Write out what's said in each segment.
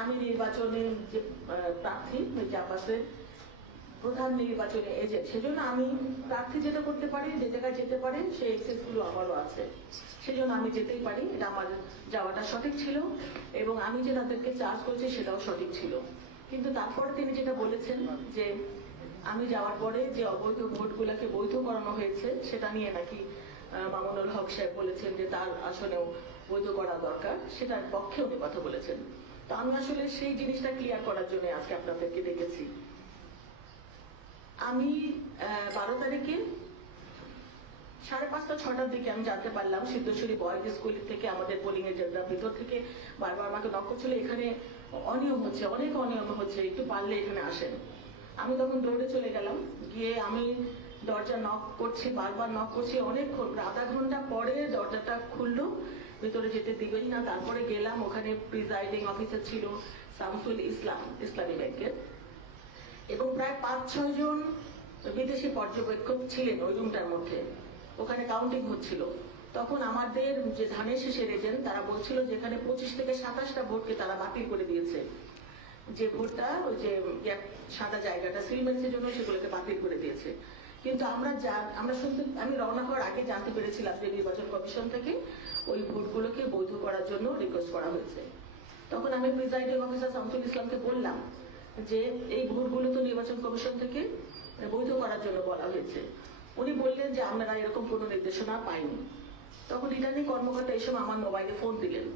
আমি নির্বাচনে যে প্রার্থী ক্যাম্পাসের প্রধান নির্বাচনী এজেন্ট, সেজন্য আমি প্রার্থী যেটা করতে পারি, যে জায়গায় যেতে পারে সেই এক্সেস গুলো আমারও আছে, সেজন্য আমি যেতেই পারি। এটা আমার যাওয়াটা সঠিক ছিল এবং আমি যে তাদেরকে চার্জ করেছি সেটাও সঠিক ছিল। কিন্তু তারপর তিনি যেটা বলেছেন যে আমি যাওয়ার পরে যে অবৈধ ভোটগুলোকে বৈধ করানো হয়েছে সেটা নিয়ে নাকি মামুনুল হক সাহেব বলেছেন যে তার আসনেও বৈধ করা দরকার, সেটার পক্ষে উনি কথা বলেছেন। তো আমি আসলে সেই জিনিসটা ক্লিয়ার করার জন্য আজকে আপনাদেরকে ডেকেছি। আমি 12 তারিখে 5:30-6টার দিকে আমি জানতে পারলাম সিদ্ধেশ্বরী বয়েজ স্কুল থেকে আমাদের পোলিং এজেন্টরা ভিতর থেকে বারবার আমাকে নক করছিল, এখানে অনিয়ম হচ্ছে, অনেক অনিয়ম হচ্ছে, একটু পারলে এখানে আসেন। আমি তখন দৌড়ে চলে গেলাম, গিয়ে আমি দরজা নক করছি, বারবার নক করছি, অনেকক্ষণ আধা ঘন্টা পরে দরজাটা খুললো, ভিতরে যেতে দিবেই না। তারপরে গেলাম, ওখানে প্রিজাইডিং অফিসার ছিল শামসুল ইসলাম ইসলামী ব্যাংকের, এবং প্রায় 5-6 জন বিদেশি পর্যবেক্ষক ছিলেন ওই রুমটার মধ্যে। ওখানে কাউন্টিং হচ্ছিল। তখন আমাদের যে ধানের শেষের এজেন্ট তারা বলছিল যে এখানে 25 থেকে 27টা ভোটকে তারা বাতিল করে দিয়েছে, যে ভোটটা ওই যে সাদা জায়গাটা সিলমেন্সের জন্য সেগুলোকে বাতিল করে দিয়েছে। কিন্তু আমি রওনা হওয়ার আগে জানতে পেরেছিলাম যে নির্বাচন কমিশন থেকে ওই ভোটগুলোকে বৈধ করার জন্য রিকোয়েস্ট করা হয়েছে। তখন আমি প্রিজাইডিং অফিসার শামসুল ইসলামকে বললাম যে এই ভোটগুলো তো নির্বাচন কমিশন থেকে বৈধ করার জন্য বলা হয়েছে। উনি বললেন যে আমরা এরকম কোনো নির্দেশনা পাইনি। তখন রিটার্নিং কর্মকর্তা এই সময় আমার মোবাইলে ফোন দিলেন।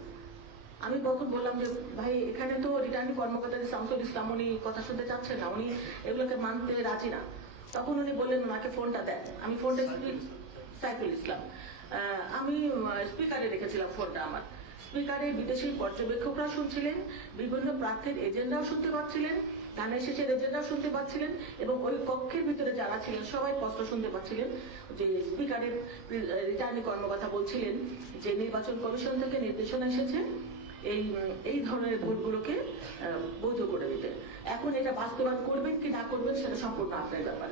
আমি তখন বললাম যে ভাই, এখানে তো রিটার্নিং কর্মকর্তা শামসুল ইসলাম, উনি কথা শুনতে চাচ্ছেন না, উনি এগুলোকে মানতে রাজি না। তখন উনি বললেন ওনাকে ফোনটা দেন। আমি ফোনটা সাইফুল ইসলাম, আমি স্পিকারে রেখেছিলাম ফোনটা। আমার স্পিকারে বিদেশি পর্যবেক্ষকরা শুনছিলেন, বিভিন্ন প্রার্থীর এজেন্টরাও শুনতে পাচ্ছিলেন, ধানের শেষের এজেন্টরাও শুনতে পাচ্ছিলেন, এবং ওই কক্ষের ভিতরে যারা ছিলেন সবাই স্পষ্ট শুনতে পাচ্ছিলেন যে স্পিকারের রিটার্নিং কর্মকর্তা বলছিলেন যে নির্বাচন কমিশন থেকে নির্দেশনা এসেছে এই ধরনের ভোটগুলোকে বৈধ করে দিতে। এখন এটা বাস্তবায়ন করবেন কি না করবেন সেটা সম্পূর্ণ আপনার ব্যাপার।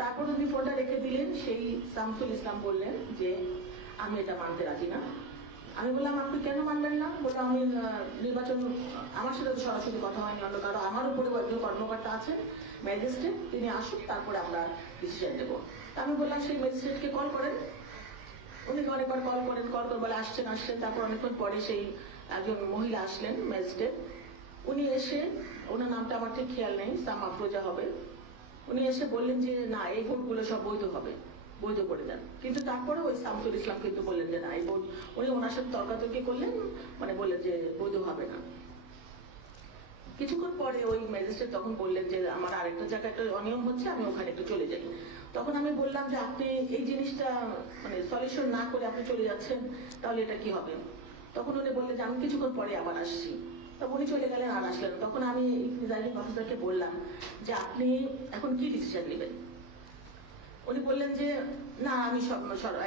তারপর উনি ফোনটা রেখে দিলেন। সেই শামসুল ইসলাম বললেন যে আমি এটা মানতে রাজি না। আমি বললাম আপনি কেন মানবেন না? বললাম আমি নির্বাচন, আমার সাথে তো সরাসরি কথা হয়নি, অন্য কারো, আমার উপরে একজন কর্মকর্তা আছেন ম্যাজিস্ট্রেট, তিনি আসুন, তারপরে আমরা ডিসিশন দেবো। তা আমি বললাম সেই ম্যাজিস্ট্রেটকে কল করেন। উনি অনেকবার কল করেন, কল করে বলে আসছেন। তারপর অনেকক্ষণ পরে সেই একজন মহিলা আসলেন ম্যাজিস্ট্রেট। উনি এসে, ওনার নামটা আমার ঠিক খেয়াল নেই, সাম আফরোজা হবে, উনি এসে বললেন যে না, এই ভোটগুলো সব বৈধ হবে, বৈধ করে দেন। কিন্তু তারপরে ওই শামসুল ইসলাম কিন্তু বললেন যে না, এই ভোট, উনি ওনার সাথে তর্কাতর্কি করলেন, মানে বললেন যে বৈধ হবে না। কিছুক্ষণ পরে ওই ম্যাজিস্ট্রেট তখন বললেন যে আমার আরেকটা জায়গায় একটা অনিয়ম হচ্ছে, আমি ওখানে একটু চলে যাই। তখন আমি বললাম যে আপনি এই জিনিসটা মানে সলিউশন না করে আপনি চলে যাচ্ছেন, তাহলে এটা কি হবে? তখন উনি বললেন যে আমি কিছুক্ষণ পরে আবার আসছি। তখন উনি চলে গেলেন, আর আসলেন। তখন আমি প্রিজাইডিং অফিসারকে বললাম যে আপনি এখন কি ডিসিশন নেবেন? উনি বললেন যে না, আমি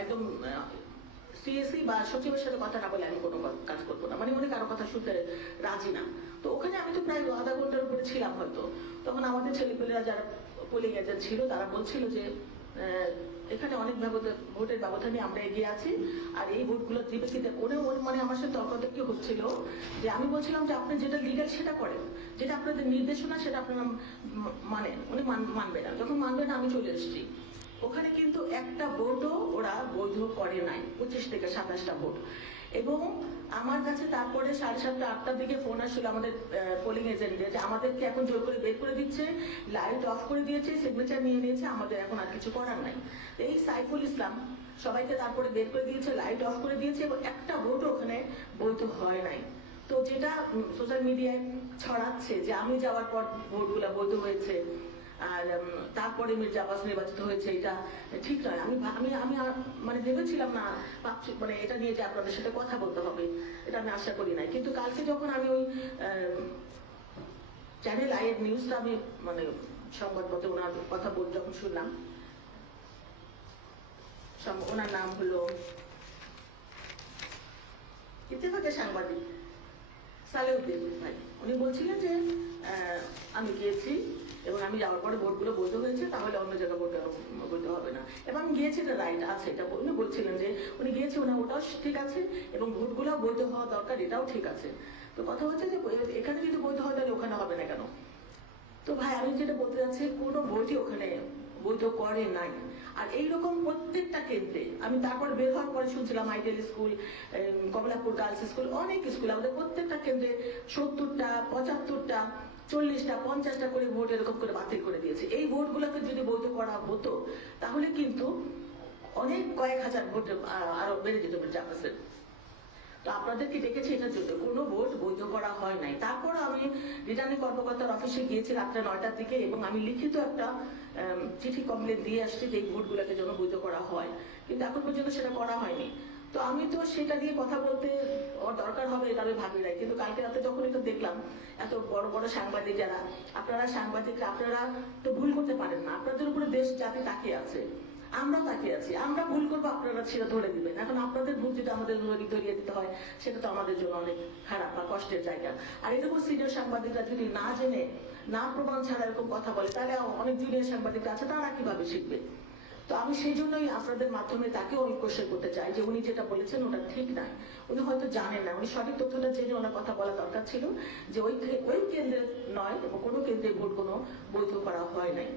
একদম সিএসি বা সচিবের সাথে কথা না বলে আমি কোনো কাজ করবো না, মানে উনি কারো কথা শুনতে রাজি না। তো ওখানে আমি তো প্রায় আধা ঘন্টার উপরে ছিলাম হয়তো। তখন আমাদের ছেলেপেলেরা যারা পোলিং এজেন্ট ছিল তারা বলছিল যে এখানে অনেক ভোটের ব্যবধানে আমরা এগিয়ে আছি, আর এই ভোটগুলো দিবে কি ওরেও, মানে আমার সাথে তর্কাতর্কি হচ্ছিল। যে আমি বলছিলাম যে আপনি যেটা লিগাল সেটা করেন, যেটা আপনাদের নির্দেশনা সেটা আপনারা মানেন। উনি মানবে না। যখন মানবে না আমি চলে এসেছি। ওখানে কিন্তু একটা ভোটও ওরা বৈধ করে নাই, 25 থেকে 27টা ভোট। এবং আমার কাছে তারপরে 7:30-8টার দিকে ফোন আসছিল আমাদের পোলিং এজেন্টে যে আমাদেরকে এখন জোর করে বের করে দিচ্ছে, লাইট অফ করে দিয়েছে, সিগনেচার নিয়ে নিয়েছে, আমাদের এখন আর কিছু করার নাই। এই সাইফুল ইসলাম সবাইকে তারপরে বের করে দিয়েছে, লাইট অফ করে দিয়েছে, এবং একটা ভোটও ওখানে বৈধ হয় নাই। তো যেটা সোশ্যাল মিডিয়ায় ছড়াচ্ছে যে আমি যাওয়ার পর ভোটগুলো বৈধ হয়েছে আর তারপরে মির্জা আব্বাস নির্বাচিত হয়েছে, এটা ঠিক নয়। আমি আমি আমি মানে ভেবেছিলাম না, মানে এটা নিয়ে যে আপনাদের সাথে কথা বলতে হবে, এটা আমি আশা করি নাই। কিন্তু কালকে যখন আমি ওই চ্যানেল আই এর নিউজটা আমি মানে সংবাদপত্রে ওনার কথা যখন শুনলাম, ওনার নাম হলো ইত্তেফাকের সাংবাদিক সালেউদ্দিন ভাই, উনি বলছিলেন যে আমি গিয়েছি এবং আমি যাওয়ার পরে ভোটগুলো বৈধ হয়েছে, তাহলে অন্য জায়গায় ভোট বৈধ হবে না। এবং আমি গিয়েছি, এটা রাইট আছে, এটা উনি বলছিলেন যে উনি গিয়েছে, ওটাও ঠিক আছে, এবং ভোটগুলো বৈধ হওয়া দরকার, এটাও ঠিক আছে। তো কথা হচ্ছে যে এখানে যদি বৈধ হয় তাহলে ওখানে হবে না কেন? তো ভাই আমি যেটা বলতে চাচ্ছি, কোনো ভোটই ওখানে বৈধ করে নাই। আর এইরকম প্রত্যেকটা কেন্দ্রে আমি তারপর বের হওয়ার পরে শুনছিলাম ideal school, Kamalapur girls school, অনেক স্কুল, আমাদের প্রত্যেকটা কেন্দ্রে 70টা 75টা 40টা 50টা করে ভোট এরকম করে বাতিল করে দিয়েছে। এই ভোটগুলোকে যদি বৈধ করা হতো তাহলে কিন্তু অনেক কয়েক হাজার ভোট আরো বেড়ে যেত মির্জা আব্বাসের। তো আপনাদেরকে ডেকেছি এটার জন্য, কোনো ভোট বৈধ করা হয় নাই। তারপর আমি রিটার্নিং কর্মকর্তার অফিসে গিয়েছি রাত্রে 9টার দিকে, এবং আমি লিখিত একটা চিঠি কমপ্লেন দিয়ে আসছি যে এই ভোটগুলোকে যেন বৈধ করা হয়, কিন্তু এখন পর্যন্ত সেটা করা হয়নি। তো আমি তো সেটা দিয়ে কথা বলতে দরকার হবে এটা আমি ভাবি নাই, কিন্তু কালকে রাতে যখন এটা দেখলাম এত বড় বড় সাংবাদিক যারা, আপনারা সাংবাদিকরা আপনারা তো ভুল করতে পারেন না, আপনাদের উপরে দেশ জাতি তাকিয়ে আছে, আমরা তাকিয়ে আছি, আমরা ভুল করবো আপনারা সেটা ধরে দিবেন। এখন আপনাদের ভুল যদি আমাদের ধরিয়ে দিতে হয় সেটা তো আমাদের জন্য অনেক খারাপ বা কষ্টের জায়গা। আর এরকম সিনিয়র সাংবাদিকরা যদি না জেনে না প্রমাণ ছাড়া এরকম কথা বলে তাহলে অনেক জুনিয়র সাংবাদিক আছে, তারা কিভাবে শিখবে? তো আমি সেই জন্যই আপনাদের মাধ্যমে তাকেও আমি কোশ্চেন করতে চাই যে উনি যেটা বলেছেন ওটা ঠিক নয়, উনি হয়তো জানেন না, উনি সঠিক তথ্যটা জেনে ওনার কথা বলা দরকার ছিল যে ওই কেন্দ্রে নয় এবং কোনো কেন্দ্রে ভোট কোনো বৈধ করা হয় নাই।